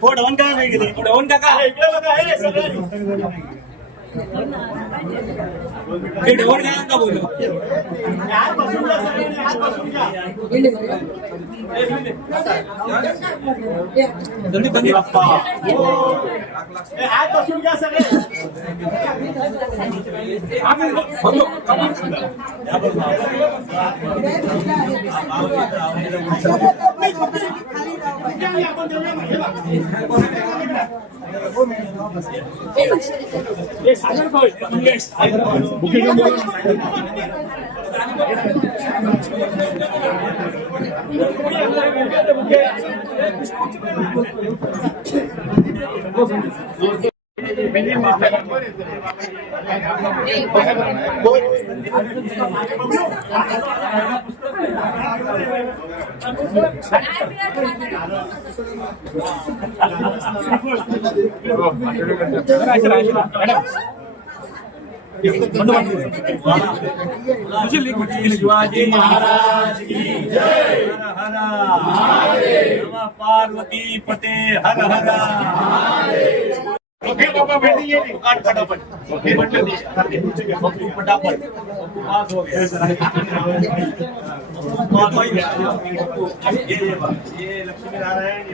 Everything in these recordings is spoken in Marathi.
फोन का नाही गेले फोन का ढवण काय का बोलू हात बसून घ्या सगळे शिवाजी महाराज की जय हर हर पार्वती पते हर हर फटाफट पास हो गया ये लक्ष्मी नारायण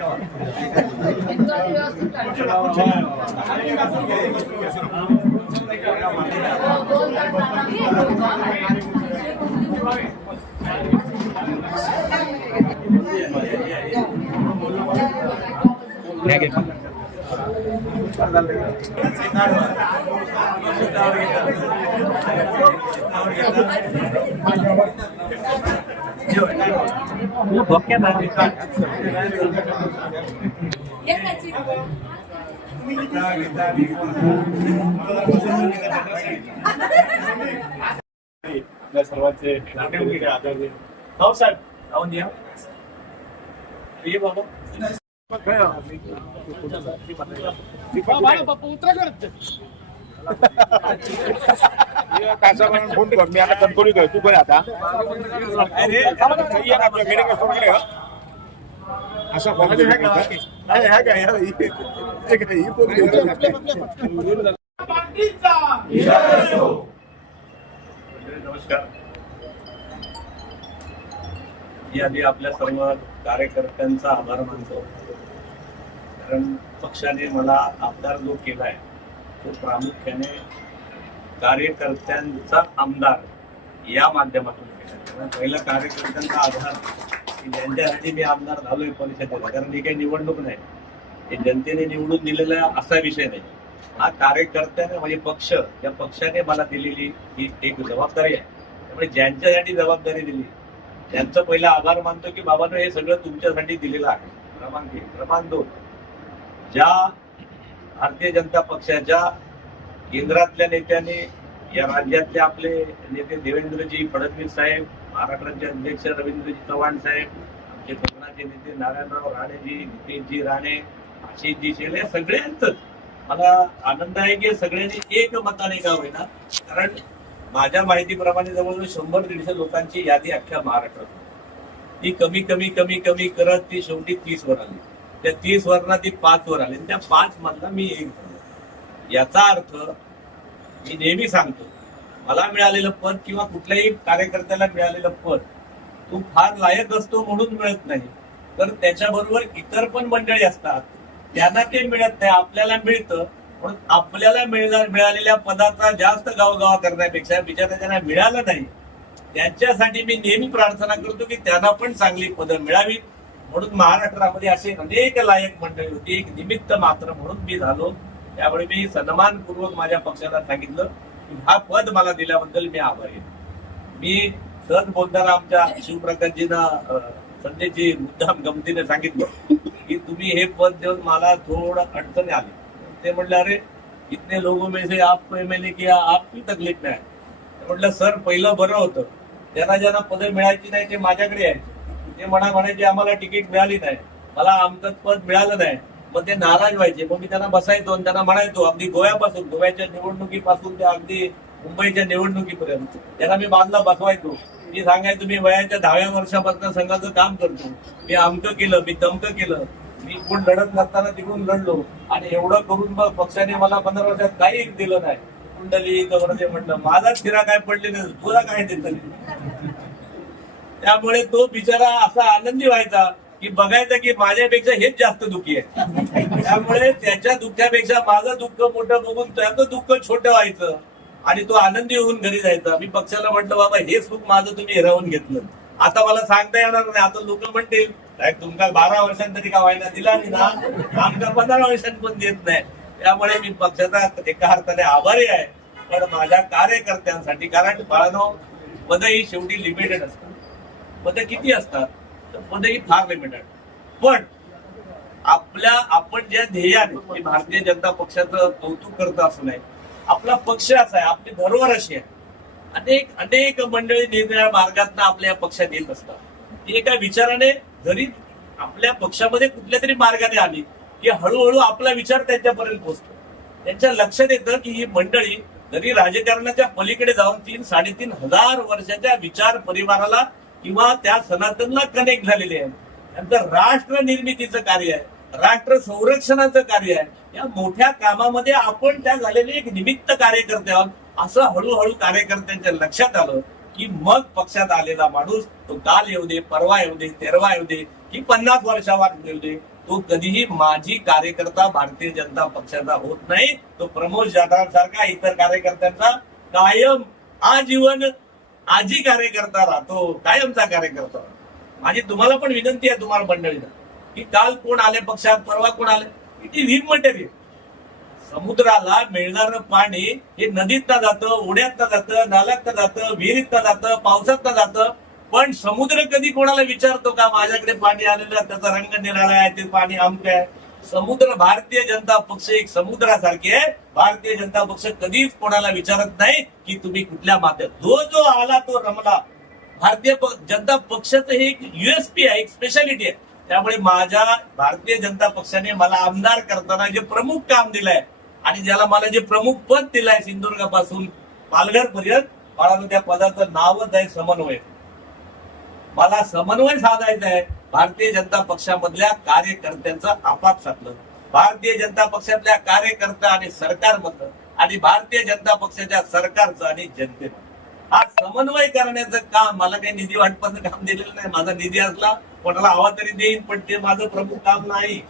सर्वांचे आदरणीय हो साहेब राहून द्या ये बाबा फोन कर मी आता कणकोली कर तू बरं आता असा नमस्कार. याआधी आपल्या सर्व कार्यकर्त्यांचा आभार मानतो, कारण पक्षाने मला आमदार जो केलाय तो प्रामुख्याने कार्यकर्त्यांचा आमदार या माध्यमातून केला. पहिला कार्यकर्त्यांचा आधार की ज्यांच्यासाठी मी आमदार झालोय परिषदेला, कारण ही काही निवडणूक नाही, हे जनतेने निवडून दिलेला असा विषय नाही. हा कार्यकर्त्याने म्हणजे पक्ष, या पक्षाने मला दिलेली ही एक जबाबदारी आहे. त्यामुळे ज्यांच्यासाठी जबाबदारी दिली त्यांचं पहिला आभार मानतो की बाबांनो हे सगळं तुमच्यासाठी दिलेलं आहे. क्रमांक 1. क्रमांक 2, ज्या भारतीय जनता पक्षाच्या केंद्रातल्या नेत्यांनी या राज्यातले आपले नेते देवेंद्रजी फडणवीस साहेब, महाराष्ट्राचे अध्यक्ष रवींद्रजी चव्हाण साहेब, आमचे कोकणाचे नेते नारायणराव राणेजी, नितेशजी राणे, आशिषजी शेले, सगळ्यांच मला आनंद आहे की सगळ्यांनी एक मताने का होईना, कारण माझ्या माहितीप्रमाणे जवळजवळ 100-150 लोकांची यादी अख्ख्या महाराष्ट्रात, ती कमी कमी कमी कमी करत ती शेवटी 30 वर आली. त्या 30 वरना ती 5 वर आली. त्या 5 मधला मी एक झालो. याचा अर्थ मी नेहमी सांगतो, मला मिळालेलं पद किंवा कुठल्याही कार्यकर्त्याला मिळालेलं पद तू फार लायक असतो म्हणून मिळत नाही, तर त्याच्याबरोबर इतर पण मंडळी असतात, त्यांना ते मिळत नाही, आपल्याला मिळतं. म्हणून आपल्याला मिळालेल्या पदाचा जास्त गावगावा करण्यापेक्षा बिचारा त्यांना मिळालं नाही त्यांच्यासाठी मी नेहमी प्रार्थना करतो की त्यांना पण चांगली पदं मिळावी. म्हणून महाराष्ट्रामध्ये असे अनेक लायक मंडळी होती, एक निमित्त मात्र म्हणून मी झालो. त्यामुळे मी सन्मानपूर्वक माझ्या पक्षाला सांगितलं की हा पद मला दिल्याबद्दल मी आभारी आहे. मी सहज बोलताना आमच्या शिवप्रकाशजींना संजयजी मुद्दाम गमतीने सांगितलं की तुम्ही हे पद देऊन मला थोडं अडचणी आली. ते म्हटलं अरे इतने लोगों में से आपको एमएलए किया, आपकी तकलीफ नाही. म्हटलं सर पहिलं बरं होतं, त्यांना ज्यांना पदं मिळायची नाही ते माझ्याकडे यायचे, ते म्हणायचे आम्हाला तिकीट मिळाली नाही, मला आमचं पद मिळालं नाही, मग ते नाराज व्हायचे. मग मी त्यांना बसायचो आणि त्यांना म्हणायचो, अगदी गोव्याच्या निवडणुकीपासून ते अगदी मुंबईच्या निवडणुकीपर्यंत त्यांना मी बाजूला बसवायचो. मी सांगायचो, मी वयाच्या 10व्या वर्षापासून संघाचं काम करतो, मी अमकं केलं, मी तमकं केलं, मी कोण लढत नसताना तिकडून लढलो आणि एवढं करून मग पक्षाने मला 15 वर्षात काही दिलं नाही. कुंडली गवरते म्हटलं, माझाच शिरा काय पडले नाही, तुला काय देत. त्यामुळे तो बिचारा असा आनंदी व्हायचा की बघायचं की माझ्यापेक्षा हेच जास्त दुःखी आहे. त्यामुळे त्याच्या दुःखापेक्षा माझं दुःख मोठं बघून त्याचं दुःख छोटं व्हायचं आणि तो आनंदी होऊन घरी जायचा. मी पक्षाला म्हटलं, बाबा हे सुख माझं तुम्ही हिरावून घेतलं, आता मला सांगता येणार नाही. आता लोक म्हणतील, तुमका 12 वर्षांतरी का व्हायना दिला नाही ना, आमका 15 वर्षांत पण देत नाही. त्यामुळे मी पक्षाचा एका अर्थाने आभारी आहे, पण माझ्या कार्यकर्त्यांसाठी. कारण बाळानो, पदं ही शेवटी लिमिटेड असतात. पदं किती असतात तर पदं ही फार लिमिटेड. पण आपण ज्या ध्येयाने भारतीय जनता पक्षाचं कौतुक करतो असं नाही, आपला पक्ष असा आहे, आपली धरोहर अशी आहे. अनेक मंडळी निरनिराळ्या मार्गातून आपल्या पक्षात येत असतात. ती एका विचाराने जरी आपल्या पक्षामध्ये कुठल्या तरी मार्गाने आली की हळूहळू आपला विचार त्यांच्यापर्यंत पोहोचतो. त्यांच्या लक्षात येतं की ही मंडळी जरी राजकारणाच्या पलीकडे जाऊन 3-3.5 हजार वर्षाच्या विचार परिवाराला किंवा त्या सनातनला कनेक्ट झालेले आहे. त्यांचं राष्ट्र निर्मितीचं कार्य आहे, राष्ट्र संरक्षणाचं कार्य आहे. या मोठ्या कामामध्ये आपण त्या झालेले एक निमित्त कार्यकर्ते आहोत. असं हळूहळू कार्यकर्त्यांच्या लक्षात आलं की मग पक्षात आलेला माणूस, तो काल येऊ दे, परवा येऊ दे, तेरवा येऊ दे की 50 वर्षावर येऊ दे, तो कधीही माजी कार्यकर्ता भारतीय जनता पक्षाचा होत नाही. तो प्रमोद जाधव सारखा इतर कार्यकर्त्यांचा कायम आजीवन आजी कार्यकर्ता राहतो, कायमचा कार्यकर्ता. माझी तुम्हाला पण विनंती आहे, तुम्हाला मंडळीला, की काल कोण आले पक्षात, परवा कोण आले, इट इज इमटेरियल. समुद्राला मिळणारं पाणी हे नदीतनं जातं, ओढ्यातनं जातं, नाल्यातनं जातं, विहिरीतनं जातं, पावसातनं जातं. पण समुद्र कधी कोणाला विचारतो का माझ्याकडे पाणी आलेलं, त्याचा रंग निराळा आहे, ते पाणी अमुक आहे? समुद्र, भारतीय जनता पक्ष एक समुद्रासारखे आहे. भारतीय जनता पक्ष कधीच कोणाला विचारत नाही की तुम्ही कुठल्या माध्यमात, जो आला तो रमला. भारतीय जनता पक्षाचं हे एक USP आहे, एक स्पेशालिटी आहे. त्यामुळे माझ्या भारतीय जनता पक्षाने मला आमदार करताना जे प्रमुख काम दिलंय आणि ज्याला मला जे प्रमुख पद दिलंय सिंधुदुर्गापासून पालघर पर्यंत, मला त्या पदाचं नावच आहे समन्वय. मला समन्वय साधायचा आहे भारतीय जनता पक्षामधल्या कार्यकर्त्यांचं आपापसातलं, भारतीय जनता पक्षातल्या कार्यकर्ता आणि सरकारमधलं, आणि भारतीय जनता पक्षाच्या सरकारचं आणि जनतेमधलं. हा समन्वय करण्याचं काम, मला काही निधी वाटपाचं काम दिलेलं नाही. माझा निधी असला कोणाला हवा तरी देईन, पण ते माझं प्रमुख काम नाही.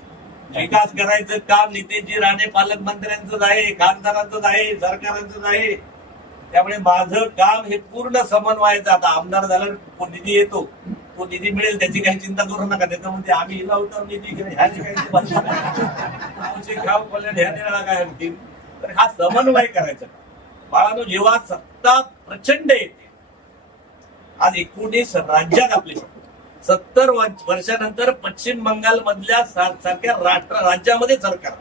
विकास करायचं काम नितेशजी राणे पालकमंत्र्यांचंच आहे, खासदारांचंच आहे, सरकारांचंच आहे. त्यामुळे माझं काम हे पूर्ण समन्वयाचं. आता आमदार झाला, निधी येतो, तो निधी मिळेल, त्याची काही चिंता करू नका. त्याच्यामध्ये आम्ही लावतो निधी, ह्याची काही काय होतील. तर हा समन्वय करायचा. बाळानो, जेव्हा सत्ता प्रचंड येते, आज 19 राज्यात आपली 70 वर्षानंतर पश्चिम बंगाल मधल्या सारख्या राज्यामध्ये सरकार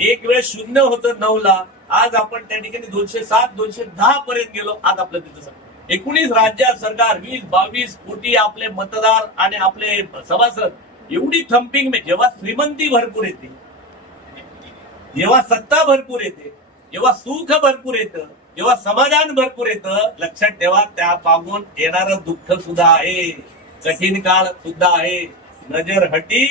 एक वेळ 0 होतं 9ला, आज आपण त्या ठिकाणी 207-210 पर्यंत गेलो. आज आपलं तिथं 19 राज्यात सरकार, 20-22 कोटी आपले मतदार आणि आपले सभासद, एवढी थम्पिंग. जेव्हा श्रीमंती भरपूर येते, जेव्हा सत्ता भरपूर येते, जेव्हा सुख भरपूर येतं, जेव्हा समाधान भरपूर येतं, लक्षात ठेवा त्या मागून येणारं दुःख सुद्धा आहे, कठीण काळ सुद्धा आहे. नजर हटी,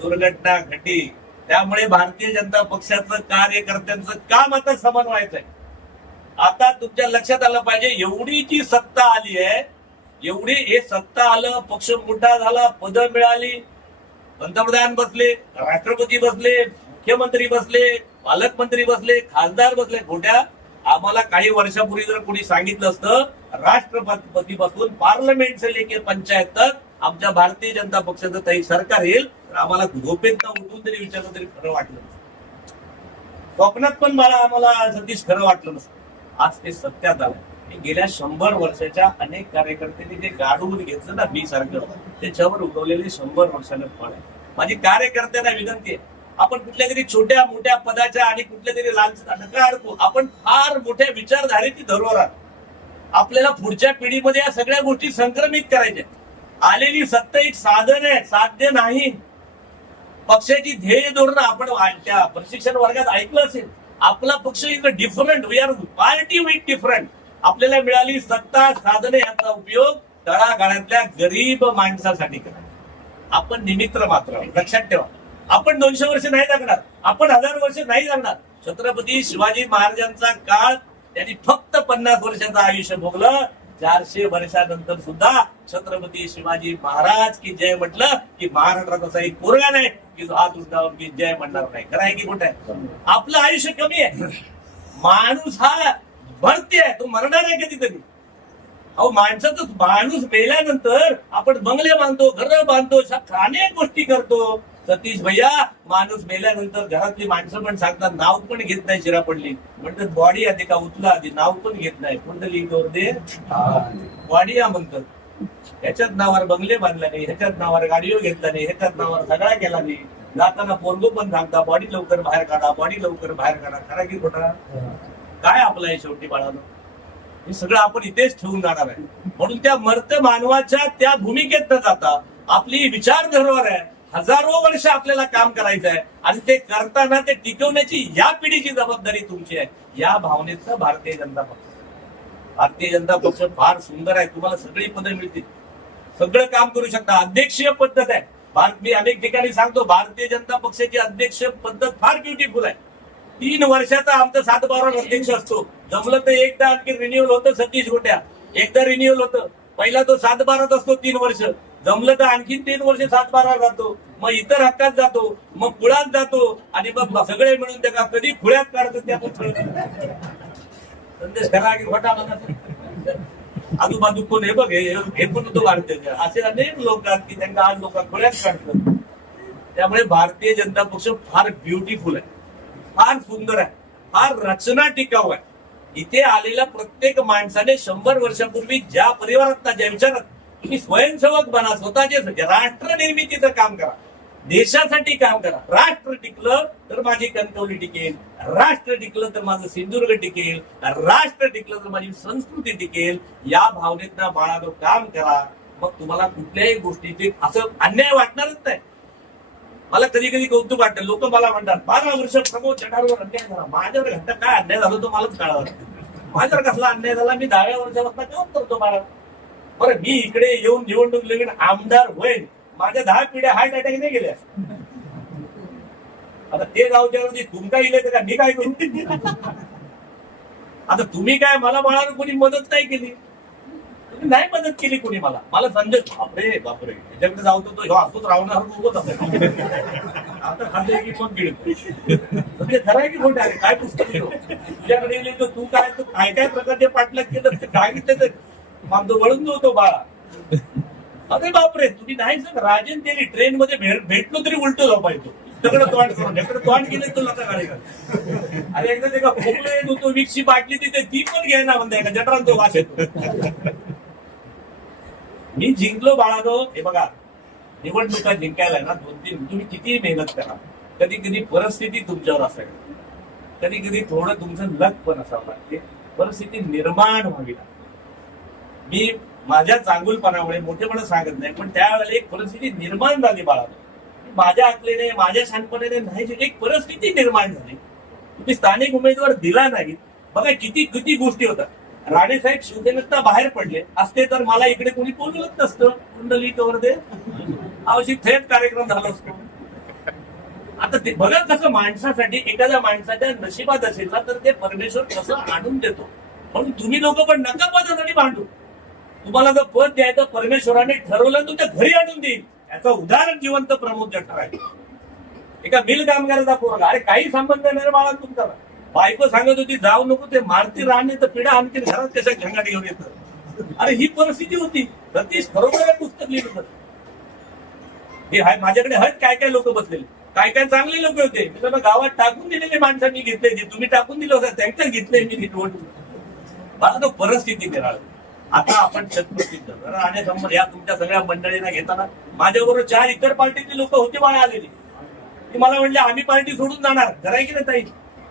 दुर्घटना घटी. त्यामुळे भारतीय जनता पक्षाचं कार्यकर्त्यांचं काम आता समन्वयाचं आहे. आता तुमच्या लक्षात आलं पाहिजे, एवढी जी सत्ता आली आहे, एवढी हे सत्ता आलं, पक्ष मोठा झाला, पदं मिळाली, पंतप्रधान बसले, राष्ट्रपती बसले, मुख्यमंत्री बसले, पालकमंत्री बसले, खासदार बसले. खोट्या, आम्हाला काही वर्षापूर्वी जर कोणी सांगितलं असतं राष्ट्रपती पासून पार्लमेंट से लेके पंचायत तक आमच्या भारतीय जनता पक्षाचं काही सरकार येईल, तर आम्हाला झोपेत उठून तरी विचारलं तरी खरं वाटलं नसतं. स्वप्नात पण आम्हाला सतीश खरं वाटलं नसतं. आज ते सत्यात आलं. गेल्या 100 वर्षाच्या अनेक कार्यकर्त्यांनी जे गाडून घेतलं ना मी सारखं, त्याच्यावर उगवलेले 100 वर्षानं फळ आहे. माझी कार्यकर्त्यांना विनंती आहे, आपण कुठल्या तरी छोट्या मोठ्या पदाच्या आणि कुठल्या तरी लालचा नका अडकू. आपण फार मोठ्या विचारधारेची धरोहर आहात. आपल्याला पुढच्या पिढीमध्ये या सगळ्या गोष्टी संक्रमित करायच्या. आलेली सत्ता एक साधन आहे, साध्य नाही. पक्षाची ध्येय धोरणं आपण त्या प्रशिक्षण वर्गात ऐकलं असेल. आपला पक्ष is different, we are party with different. आपल्याला मिळाली सत्ता साधने याचा उपयोग तळागाळातल्या गरीब माणसासाठी करा. आपण निमित्त मात्र आहोत. लक्षात ठेवा, आपण 200 वर्ष नाही जगणार, आपण 1000 वर्ष नाही जगणार. छत्रपती शिवाजी महाराजांचा काळ त्यांनी फक्त 50 वर्षाचं आयुष्य भोगलं. 400 वर्षानंतर सुद्धा छत्रपती शिवाजी महाराज की जय म्हटलं की महाराष्ट्रात असा एक पोरगा नाही की जो हात उंचावून की जय म्हणणार नाही. खरं आहे की खोटं आहे? आपलं आयुष्य कमी आहे. माणूस हा भरती आहे, तो मरणार आहे कधीतरी. अहो माणसाचं माणूस मेल्यानंतर आपण बंगले बांधतो, घरं बांधतो, अनेक गोष्टी करतो. सतीश भैया, माणूस मेल्यानंतर घरातली माणसं पण सांगतात नाव पण घेत नाही. शिरा पडली म्हणतात बॉडी आधी का उचला आधी, नाव पण घेत नाही. कुंडली दे बॉडी या म्हणतात. ह्याच्यात नावावर बंगले बांधला नाही, ह्याच्यात नावावर गाडीवर घेतला नाही, ह्याच्यात नावावर सगळा केला नाही. जाताना पोरगो पण सांगता बॉडी लवकर बाहेर काढा, बॉडी लवकर बाहेर काढा. खरा की खोटा? काय आपलं आहे शेवटी बाळानं? हे सगळं आपण इथेच ठेवून जाणार आहे. म्हणून त्या मर्त मानवाच्या त्या भूमिकेत न जाता आपली विचारधरोहर आहे. हजारो वर्ष आपल्याला काम करायचं आहे आणि ते करताना ते टिकवण्याची या पिढीची जबाबदारी तुमची आहे. या भावनेतनं भारतीय जनता पक्ष फार सुंदर आहे. तुम्हाला सगळी पदं मिळतील, सगळं काम करू शकता. अध्यक्षीय पद्धत आहे. मी अनेक ठिकाणी सांगतो भारतीय जनता पक्षाची अध्यक्ष पद्धत फार ब्युटिफुल आहे. 3 वर्षाचा आमचा 7-12 अध्यक्ष असतो. जमलं तर एकदा आणखी रिन्युअल होतं. सतीश गोट्या एकदा रिन्युअल होतं. पहिला तो 7-12 असतो 3 वर्ष. जमलं तर आणखी 3 वर्ष 7-12 जातो. मग इतर हक्कात जातो, मग कुळात जातो आणि मग सगळे मिळून त्या कधी खुळ्यात काढतात त्या संदेश खरा की खोटा म्हणा. आजूबाजू कोण हे बघ हे पण तो भारतीय. असे अनेक लोक आहेत की त्यांना आज लोक खुळ्यात काढतात. त्यामुळे भारतीय जनता पक्ष फार ब्युटिफुल आहे, फार सुंदर आहे, फार रचना टिकाऊ आहे. इथे आलेल्या प्रत्येक माणसाने 100 वर्षापूर्वी ज्या परिवारात ज्या विचारात तुम्ही स्वयंसेवक बना, स्वतःचे राष्ट्र निर्मितीचं काम करा, देशासाठी काम करा. राष्ट्र टिकलं तर माझी कणकवली टिकेल, राष्ट्र टिकलं तर माझं सिंधुदुर्ग टिकेल, राष्ट्र टिकलं तर माझी संस्कृती टिकेल. या भावनेतनं बाळानं काम करा. मग तुम्हाला कुठल्याही गोष्टीचे असं अन्याय वाटणारच नाही. मला कधी कधी कौतुक वाटतं. लोक मला म्हणतात 12 वर्ष प्रमोद चढावर अन्याय झाला. माझ्यावर घंटा काय अन्याय झाला तो मलाच कळावा. माझ्यावर कसला अन्याय झाला मी 10व्या वर्षापासून काम करतो. मला बरं मी इकडे येऊन निवडणूक लगेच आमदार होईल. माझ्या 10 पिढ्या हार्ट अटॅक नाही गेल्या. आता ते गावच्या तुमका इले का मी काय करू? आता तुम्ही काय मला बाळानं कोणी मदत नाही केली, तुम्ही नाही मदत केली कोणी मला. मला संजय बापरे बापरे त्याच्याकडे जाऊ तो असतोच राहणार उभंच असेल. आता खाते की पण गिळतो खरंय की खोटे आहे. काय पुस्तक तुझ्याकडे गेले तर तू काय काय काय प्रकारचे पाठलाग केलं ते काय घेतलं मागतो वळून जो तो बाळा. अरे बापरे तुम्ही नाही सर राजन तेरी ट्रेन मध्ये भेटलो तरी उलटो झोपायचो. तिकडे तोंड करून इकडे तोंड गेले तो आता गाडी. अरे एकदा ते का खोकलं येत होतो विकशी बाटली तिथे ती पण घ्यायना म्हणते का जटरान तो वास येतो. मी जिंकलो बाळानो. हे बघा निवडणुका जिंकायला ना 2-3 तुम्ही किती मेहनत करा. कधी कधी परिस्थिती तुमच्यावर असेल, कधी कधी थोडं तुमचं लक पण असावं लागते. परिस्थिती निर्माण व्हावी लागते. मी माझ्या चांगुलपणामुळे मोठेपणा सांगत नाही, पण त्यावेळेला एक परिस्थिती निर्माण झाली बाळानो. माझ्या अकलेने माझ्या शानपणाने नाही, एक परिस्थिती निर्माण झाली. तुम्ही स्थानिक उमेदवार दिला नाही. बघा किती किती गोष्टी होतात. राणेसाहेब शिवसेनेत बाहेर पडले असते तर मला इकडे कोणी बोलवत नसतं. कुंडली दे अवशी थेट कार्यक्रम झाला असतो. आता ते बघा कसं माणसासाठी एखाद्या माणसाच्या नशिबात असेल ना तर ते परमेश्वर कसं आणून देतो. म्हणून तुम्ही लोक पण नका पदासाठी भांडू. तुम्हाला जर पद द्यायचं परमेश्वराने ठरवलं तर त्या घरी आणून देईल. याचं उदाहरण जिवंत प्रमोद जठार आहे. एका मिल कामगाराचा पोरगा. अरे काही संबंध नाही बाळा तुमचा. बायको सांगत होती जाऊ नको ते मारती राहणे तर पिढा आणखी घरात कशा झंगाट घेऊन येतं. अरे ही परिस्थिती होती. सतीश खरोखर पुस्तक लिहिलं होतं. हे माझ्याकडे हट काय काय लोक बसलेले, काय काय चांगले लोक होते. मी त्यांना गावात टाकून दिलेले माणसांनी घेतले. जे तुम्ही टाकून दिलं होतं त्यांच्याच घेतलंय मी निवडणूक. मला तो परिस्थिती मिळाली. आता आपण छत्रपती आणि समोर या तुमच्या सगळ्या मंडळींना घेताना माझ्याबरोबर 4 इतर पार्टीची लोक होते बाळा आलेली. ती मला म्हणले आम्ही पार्टी सोडून जाणार. कराय की नाही ताई?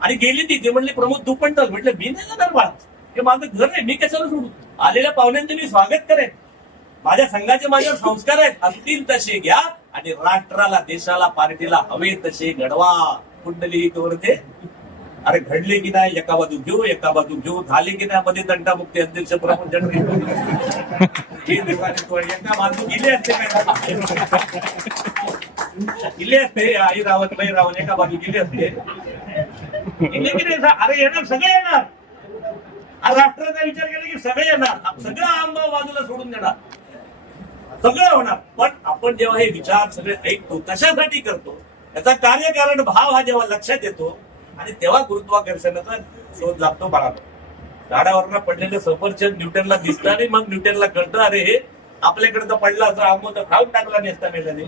आणि गेली ती. ते म्हणले प्रमोद तू पण चल. म्हटलं मी नाही जाणार बाळा, हे माझं घर आहे, मी कशाला सोडू. आलेल्या पाहुण्यांचं मी स्वागत करेन. माझ्या संघाचे माझ्यावर संस्कार आहेत, असतील तसे घ्या, आणि राष्ट्राला, देशाला, पार्टीला हवे तसे घडवा. कुंडली ते अरे घडले की नाही, एका बाजू घेऊ एका बाजू घेऊ, झाले की नाही मध्ये तंटामुक्ती अध्यक्ष प्रमोद जठरे एका बाजू गेले असते काय, गेले असते आई रावण बाई रावण एका बाजू गेले असते, गेले की नाही. अरे येणार, सगळे येणार. राष्ट्राचा विचार केला की सगळे येणार, सगळं आंबा बाजूला सोडून देणार, सगळं होणार. पण आपण जेव्हा हे विचार सगळे ऐकतो, कशासाठी करतो, त्याचा कार्यकारण भाव हा जेव्हा लक्षात येतो आणि तेव्हा गुरुत्वाकर्षणाचा शोध लागतो. बाळाला झाडावरनं पडलेलं सफरचंद न्यूटनला दिसतं आणि मग न्यूटनला कळतं अरे हे आपल्याकडे तर पडला असं आंबो तर खाऊन टाकला नसता मेल्याने.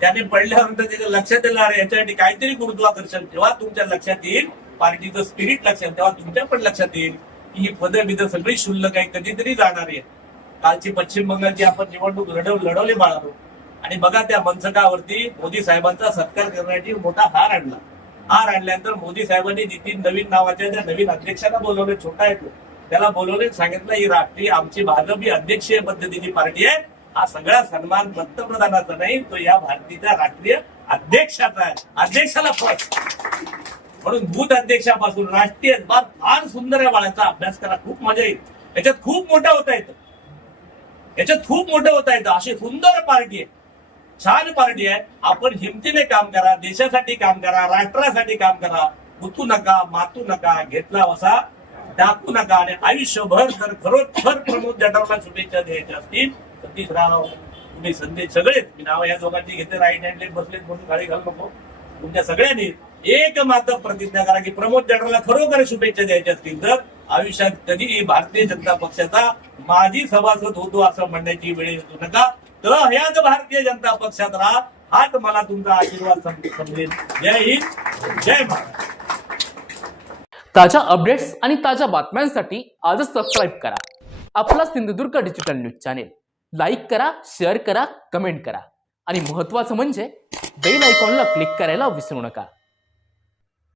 त्याने पडल्यानंतर त्याच्या लक्षात येईल अरे याच्यासाठी काहीतरी गुरुत्वाकर्षण. जेव्हा तुमच्या लक्षात येईल पार्टीचं स्पिरिट लक्षात, तेव्हा तुमच्या पण लक्षात येईल की ही पदं बिदं सगळी शुल्लक आहे, कधीतरी जाणार आहे. कालची पश्चिम बंगालची आपण निवडणूक लढवली बाळालो आणि बघा त्या मंचकावरती मोदी साहेबांचा सत्कार करण्याची मोठा हार आणला. हार आणल्यानंतर मोदी साहेबांनी नितीन नवीन नावाच्या त्या नवीन अध्यक्षाला बोलवले, छोटा आहे तो, त्याला बोलवले, सांगितलं ही राष्ट्रीय आमची भाजप ही अध्यक्षीय पद्धतीची पार्टी आहे, हा सगळा सन्मान पंतप्रधानाचा नाही, तो या भारतीच्या राष्ट्रीय अध्यक्षाचा आहे, अध्यक्षाला फर्स्ट. म्हणून बूथ अध्यक्षापासून राष्ट्रीय फार सुंदर आहे. बाळाचा अभ्यास करा, खूप मजा येईल. याच्यात खूप मोठं होता येतं, याच्यात खूप मोठं होता येतं. अशी सुंदर पार्टी आहे, छान पार्टी आहे. आपण हिमतीने काम करा, देशासाठी काम करा, राष्ट्रासाठी काम करा. गुतू नका, मातू नका, घेतला वसा टाकू नका. आणि आयुष्यभर जर खरोखर प्रमोद जठारला शुभेच्छा द्यायच्या असतील, सतीश राव, तुम्ही संदेश सगळेच, मी नाव या दोघांची घेते, राईट हँडले बसलेत म्हणून गाडी घालू नको. तुमच्या सगळ्यांनी एक मात्र प्रतिज्ञा करा की प्रमोद जठारला खरोखर शुभेच्छा द्यायच्या असतील तर आयुष्यात कधीही भारतीय जनता पक्षाचा माजी सभासद होतो असं म्हणण्याची वेळ येऊ नका. तर ह्याच भारतीय जनता पक्षात राहा, हाच मला तुमचा आशीर्वाद समजेल. जय हिंद, जय महाराष्ट्र. ताज्या अपडेट्स आणि ताज्या बातम्यांसाठी आजच सबस्क्राईब करा आपला Sindhudurg digital news channel. Like करा, शेअर करा, कमेंट करा आणि महत्त्वाचं म्हणजे बेल आयकॉनला क्लिक करायला विसरू नका.